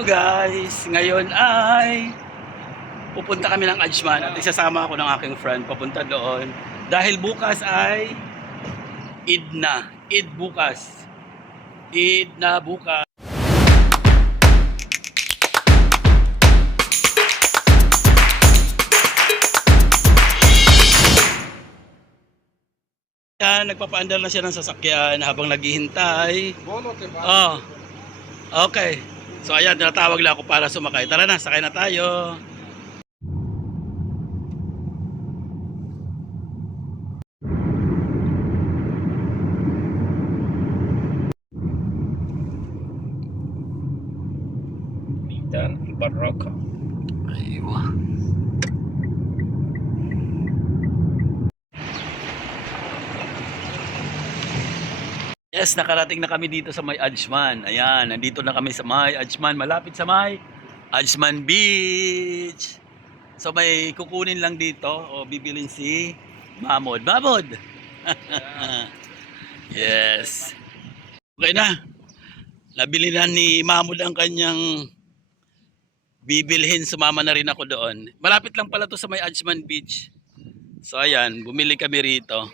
Hello guys, ngayon ay pupunta kami ng Ajman at isasama ako ng aking friend papunta doon dahil bukas ay Eid na. Eid bukas. Eid na bukas. Yan, nagpapaandar na siya ng sasakyan habang naghihintay. Oh, okay. So ayan, tinatawag lang ako para sumakay. Tara na, sakay na tayo. Dan Baraka. Aywa. Yes, nakarating na kami dito sa may Ajman. Ayan, nandito na kami sa may Ajman, malapit sa may Ajman Beach. So may kukunin lang dito o bibilin si Mamod. Mamod! Yes. Okay na. Nabili na ni Mamod ang kanyang bibilhin. Sumama na rin ako doon. Malapit lang pala to sa may Ajman Beach. So ayan, bumili kami rito.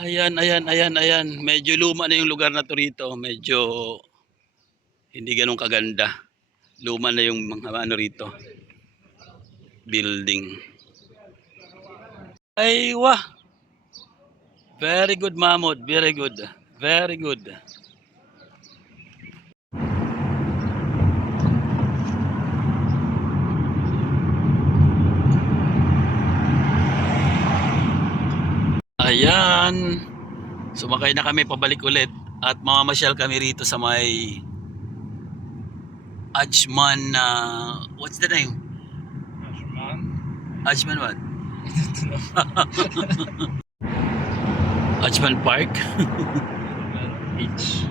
Ayan. Medyo luma na yung lugar na to rito. Medyo hindi ganun kaganda. Luma na yung mga ano rito. Building. Ay, wah. Very good, Mamod. Very good. Very good. Ayan. Sumakay na kami pabalik ulit at mamamasyal kami rito sa may Ajman what's the name? Ajman what? Ajman Park. Beach.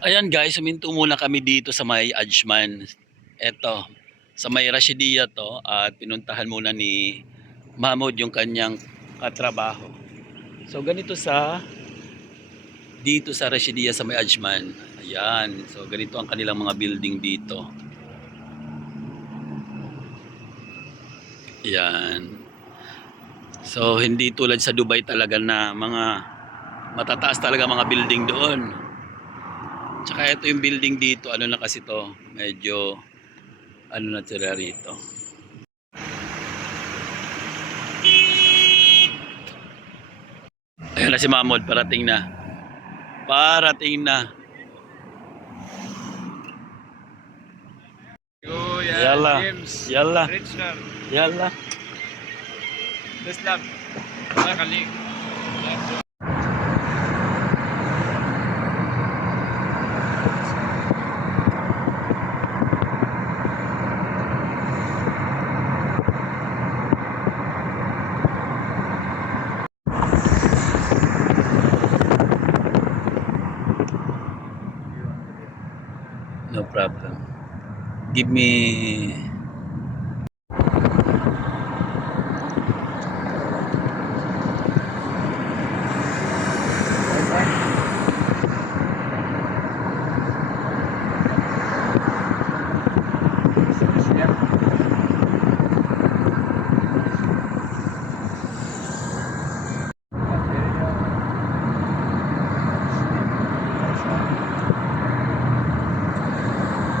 Ayan guys, huminto muna kami dito sa may Ajman. Eto, sa may Rashidiyah to at pinuntahan muna ni Mahmoud yung kanyang katrabaho. So ganito dito sa Rashidiyah sa may Ajman. Ayan, so ganito ang kanilang mga building dito. Ayan. So hindi tulad sa Dubai talaga na mga matataas talaga mga building doon. Tsaka ito yung building dito, ano na kasi to, medyo ano na tira rito. Ayan na si Mahmoud, parating na. Parating na. Yo, yeah, Yalla. James. Yalla. Richard. Yalla. Teslam. Nakalik. No problem. Give me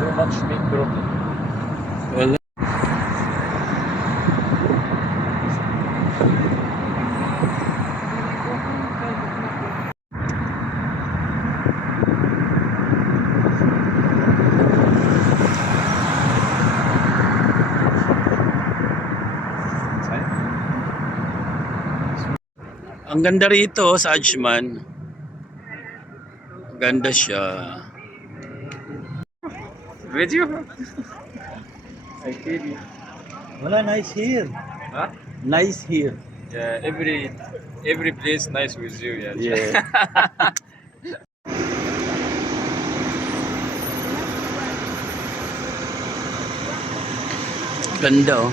Too much meat broken. wala. Ang ganda rito sa Ajman. Ganda siya. Video? I feel you. Wala, nice here. Huh? Nice here. Yeah, every place nice with you. Yeah. Yeah. Ganda oh.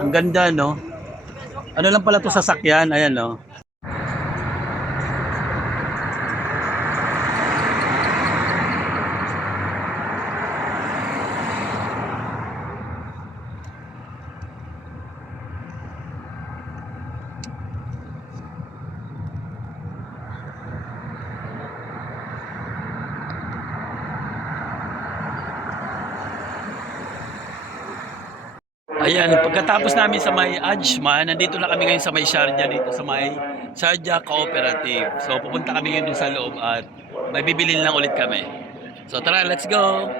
Ang ganda no. Ano lang pala to sasakyan, ayan no. Ayan, pagkatapos namin sa may Ajman, nandito na kami ngayon sa may Sharjah dito sa may Sharjah Cooperative. So pupunta kami ngayon dun sa loob at may bibilin lang ulit kami. So tara, let's go!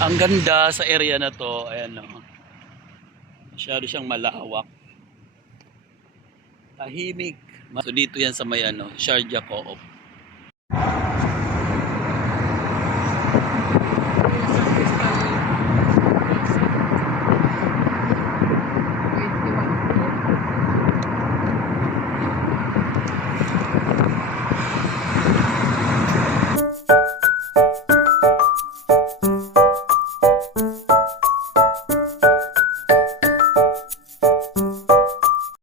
Ang ganda sa area na to, ayan no. Masyado siyang malawak. Tahimik. So dito yan sa may ano, Sharjah Co-op.